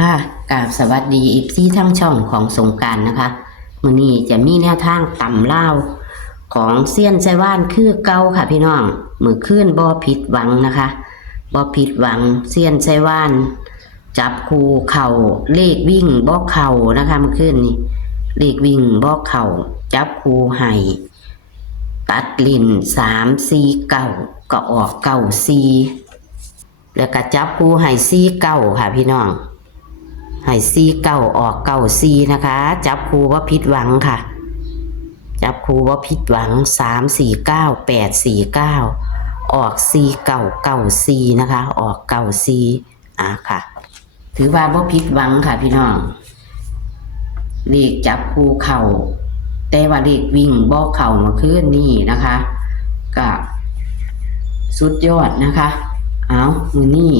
ค่ะกราบสวัสดีอีซี่ทั้งช่องของสงกรานต์นะคะมื้อนี้จะมีแนวทางตำลาวของเซียนไชว่านคือเก่าค่ะพี่น้องมื้อคืนบ่ผิดหวังนะคะบ่ผิดหวังเซียนไชว่านจับคู่เข่าเลขวิ่งบ่เข่านะคะเมื่อคืนนี้เลขวิ่งบ่เข่าจับคู่ให้ตัดลิ้น3 4 9ก็ออก9 4แล้วก็จับคู่ให้4 9ค่ะพี่น้องให้4 9ออก9 4นะคะจับคู่ว่าผิดหวังค่ะจับคู่ว่าผิดหวัง3 4 9 8 4 9ออก4 9 9 4นะคะออก9 4ค่ะถือว่าว่าผิดหวังค่ะพี่น้องเลขจับคู่เข่าแต่ว่าเลขวิ่งบ่เข่าเมื่อคืนนี้นะคะก็สุดยอดนะคะเอามื้อนี้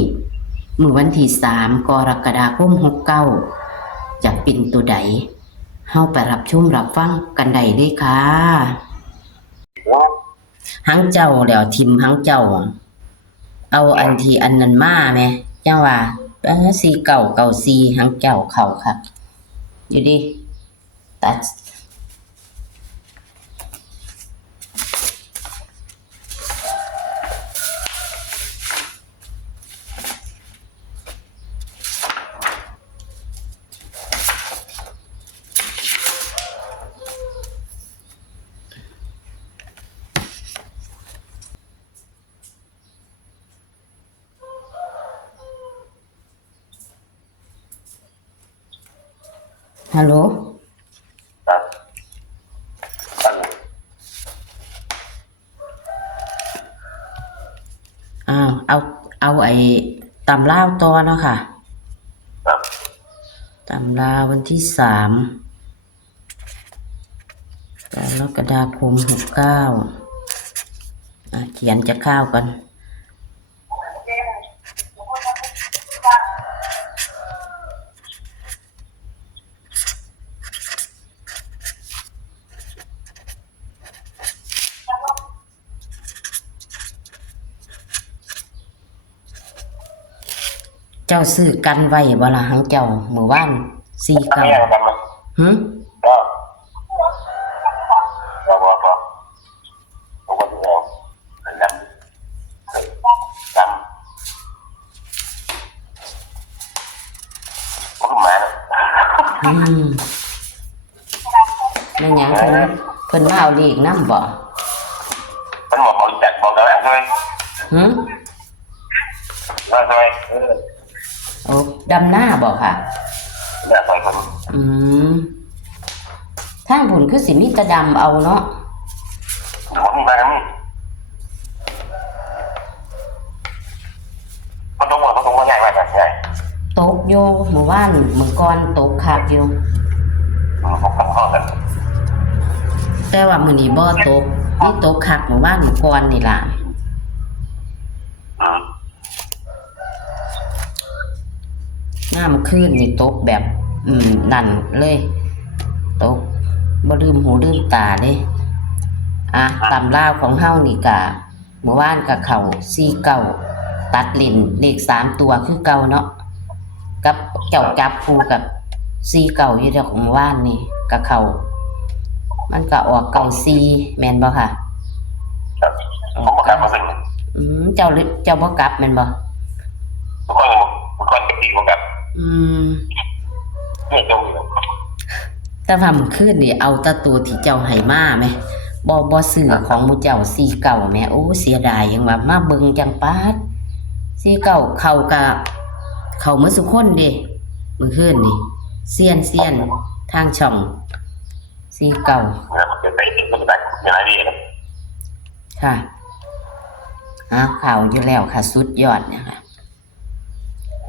มื้อวันที่3 กรกฎาคม 69จะเป็นตัวใดเฮาไปรับชมรับฟังกันได้เลยค่ะหังเจ้าแล้วทิมหังเจ้าเอาอันที่อันนั้นมาแม่จังว่า49 94หังเจ้าเข้าค่ะอยู่ดิตัดฮัลโหลเอาไอ้ตำลาวต่อเนาะค่ะตำลาววันที่3 กรกฎาคม 69เขียนจะข้าวกันเจ้าซื้อกันไว้บ่ล่ะหังเจ้ามื้อวาน49หึอืมแม่นหยังเพิ่นมาเอาเลขนำบ่มันบอกมันจัดบอกแล้วใช่ไหมหึว่าใช่ไหมโอ้ดำหน้าบ่ค่ะเนี่ยใส่คนอืมทางผุ่นคือสิมีแตะดำเอาเนาะผมมีมาแล้วนี่มันต้องว่าใหญ่มากใหญ่ตกอยู่เมื่อวานมื้อก่อนตกคักอยู่ผมทำข้อกันแต่ว่ามื้อนี้บ่ตกนี่ตกคักเมื่อวานมื้อก่อนนี่ล่ะน้ำคืนนี่ตกแบบนั่นเลยตกบ่ลืมหูลืมตาเด้ตำลาวของเฮานี่กะเมื่อวานก็เข้า49ตัดลิ้นเลข3ตัวคือเก่าเนาะกับเจ้าจับคู่กับ49อยู่แล้วของเมื่อวานนี่ก็เข้ามันก็ออก94แม่นบ่ค่ะครับผมประกาศมาสิ่งเจ้าบ่กลับแม่นบ่ทุกคนเป็นที่ผมกับเนี่ยเจ้าแต่ว่ามื้อคืนนี่เอาแต่ตัวที่เจ้าให้มาแม่บ่ซื้อของหมู่เจ้า49แม่โอ้เสียดายยังว่ามาเบิ่งจังปาด49เข้าก็เข้าหมดทุกคนเด้มื้อคืนนี่เซียนทางช่อง49มันจะไปมันจะได้อย่างไรดีค่ะข่าวอยู่แล้วค่ะสุดยอดเนี่ยค่ะ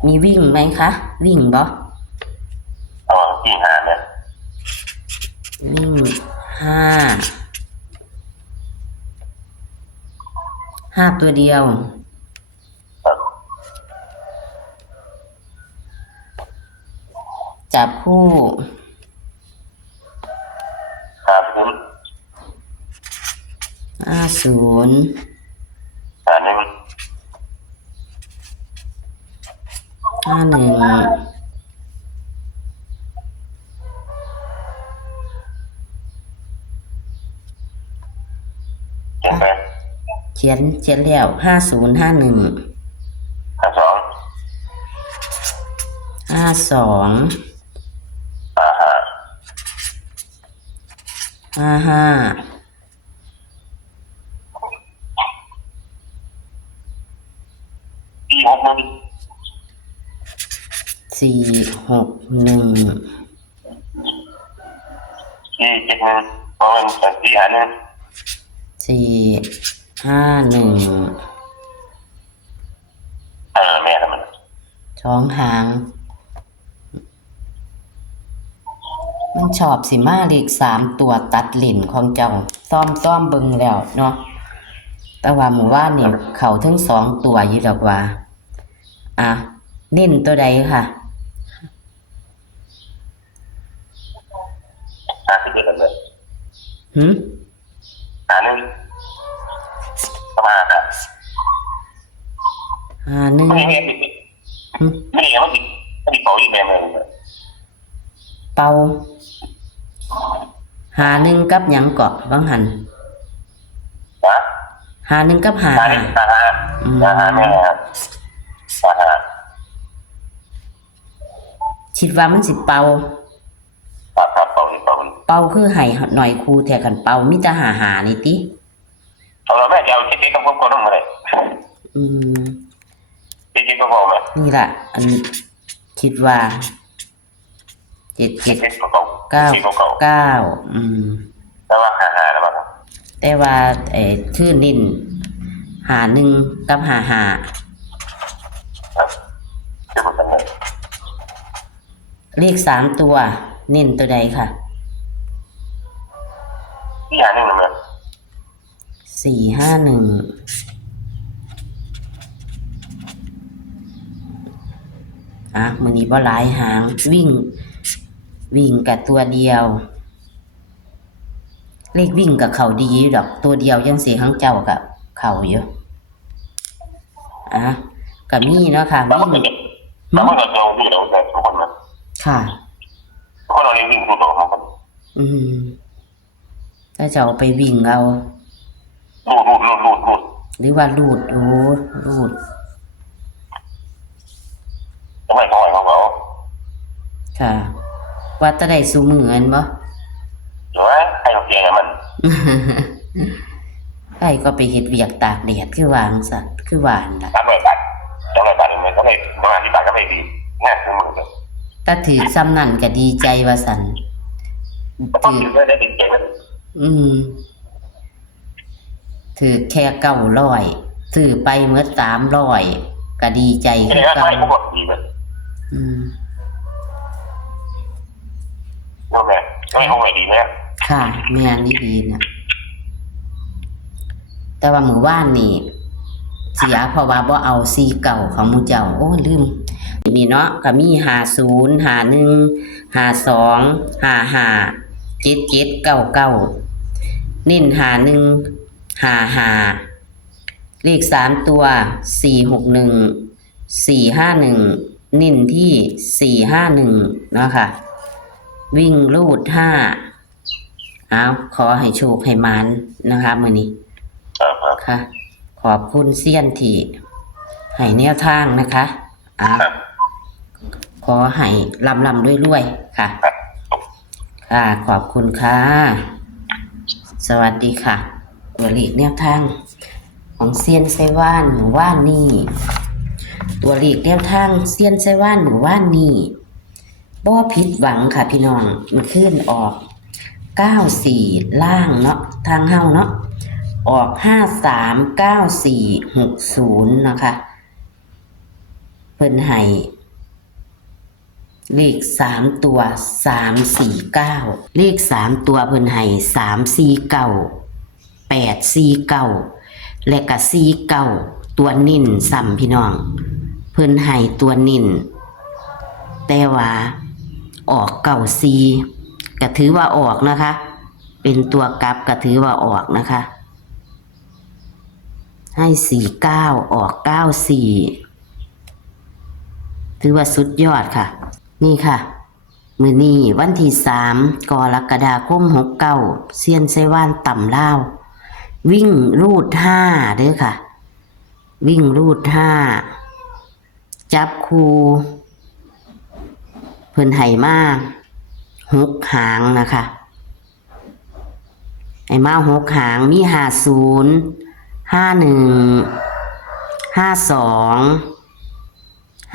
มีวิ่งไหมคะวิ่งบ่ที่หาเนี่ยวิ่ง5ตัวเดียวจับคู่50 51 เขียนแล้ว5051 52 52 55 55 461 461 471ประมาณ451 451 แม่ละมัน 2 หางมันชอบสิมาเลข3ตัวตัดลิ้นของเจ้าซ่อมเบิ่งแล้วเนาะแต่ว่าหมู่บ้านนี่เข้าถึง2ตัวอยู่ดอกว่าเน้นตัวใดค่ะ ที่ดีเลย หึ 51ประมาณนั้น 51 ไม่มีไม่มีมันมีต่ออีกแม่เลย เป่า51กับหยังเกาะบังหัน นะ 51กับ 55 55แม่ครับคิดว่ามันสิเป่า ครับต่ออีกต่อมัน เป่าคือให้หน่อยครูแท้กันเป่ามีแต่55นี่ติ เอาแม่จะเอาคิดกับผมก็ต้องมาเลย อืม คิดก็พอไหม นี่ล่ะ อันคิดว่า7 คิด 7 ก็เก่าคิดก็เก่า 9แล้วว่า55แล้วมั้ง แต่ว่าชื่อนิ่น51กับ55 ครับจะพูดยังไง เลข3ตัวเน้นตัวใดค่ะ ที่หาหนึ่งเลย 451มื้อนี้บ่หลายหางวิ่งกับตัวเดียว เลขวิ่งกับเขาดีอยู่ดอกตัวเดียวยังสิข้างเจ้ากับเขาอยู่ก็มีเนาะค่ะ แล้ว วิ่ง มันก็เราดูเราแต่ทุกคนนะ ค่ะ เพราะเราเรียนวิ่งดูต่อเราคน ถ้าจะเอาไปวิ่งเอา รูด หรือว่ารูดรูด ทำไมเขาเขา ค่ะ ว่าจะได้สู้มืออันบ่ เดี๋ยวให้เราเรียนมัน ไอ้ก็ไปเฮ็ดเวียกตากแดดคือวางสัตว์คือหวานล่ะ 300 บาท200 บาทเลยก็ไม่ประมาณที่บาทก็ไม่ดีง่ายขึ้นมือเลย ถ้าถือซ้ำนั่นก็ดีใจว่าสัน ต้องถือได้เป็นเก่งนะ ถือแค่900ซื้อไปเมื่อ300ก็ดีใจคือ ไม่ เก่า ไม่เขาบอกดีเลยโอเคไม่คงไม่ดีนะ ค่ะแม่นดีนะแต่ว่ามื้อวานนี่เสียเพราะว่าบ่เอา4เก่าของหมู่เจ้าโอ้ลืมนี่เนาะก็มี50 51 52 55 77 99เน้น51 55เลข3ตัว461 451เน้นที่451เนาะค่ะวิ่งลูด5ขอให้โชคให้มานนะคะมื้อนี้ค่ะ ขอบคุณเซียนที่ให้แนวทางนะคะขอให้ลำด้วยค่ะ ค่ะ ขอบคุณค่ะ สวัสดีค่ะ ตัวเลขแนวทางของเซียนไซว่านหมู่ว่านนี่ตัวเลขแนวทางเซียนไซว่านหมู่ว่านนี่บ่ผิดหวังค่ะพี่น้องมันขึ้นออก94ล่างเนาะทางเฮาเนาะออก539460นะคะเพิ่นให้เลข3ตัว349เลข3ตัวเพิ่นให้349 849และก็49ตัวนิ่นซ้ำพี่น้องเพิ่นให้ตัวนิ่นแต่ว่าออก94ก็ถือว่าออกนะคะเป็นตัวกลับก็ถือว่าออกนะคะให้49ออก94ถือว่าสุดยอดค่ะนี่ค่ะมื้อนี้วันที่3กรกฎาคม69เซียนไซว่านต่ำลาว วิ่งรูดห้าเด้อค่ะ วิ่งรูดห้าจับคูเพิ่นไห่มา6 หางนะคะไห่มา6 หางมี50 51 52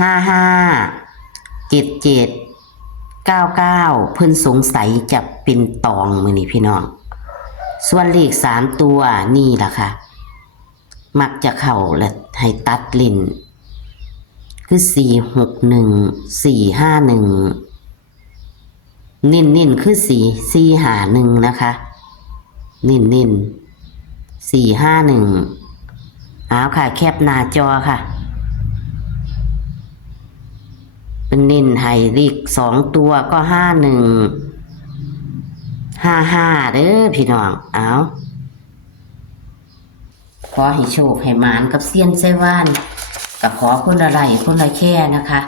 55 77 99เพิ่นสงสัยจะเป็นตองมื้อนี้พี่น้องส่วนเลข3 ตัวนี่ล่ะค่ะมักจะเข้าและให้ตัดลิ้นคือ461 451เน้นคือ451นะคะเน้น451เอาค่ะแคปหน้าจอค่ะเป็นเน้นให้เลข2 ตัวก็51 55เด้อพี่น้องเอาขอให้โชคให้หมานกับเซียนไส้ว่านก็ขอคนละไร่คนละแค่นะคะ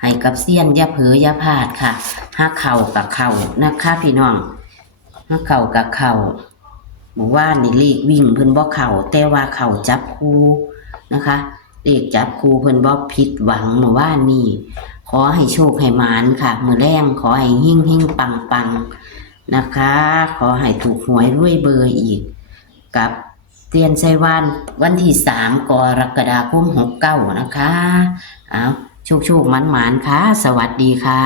ให้กับเซียนอย่าเผลออย่าพลาดค่ะหักเข่ากับเข่านะคะพี่น้องหักเข่ากับเข่าหมู่ว่านนี่เลขวิ่งเพิ่นบ่เข่าแต่ว่าเข่าจับคู่นะคะเลขจับคู่เพิ่นบ่ผิดหวังหมู่ว่านนี่ขอให้โชคให้หมานค่ะมื้อแรงขอให้เฮงๆปังๆนะคะขอให้ถูกหวยรวยเบอร์อีกกับเตียนไชวันวันที่3 กรกฎาคม 69นะคะเอาโชคๆหมานๆค่ะสวัสดีค่ะ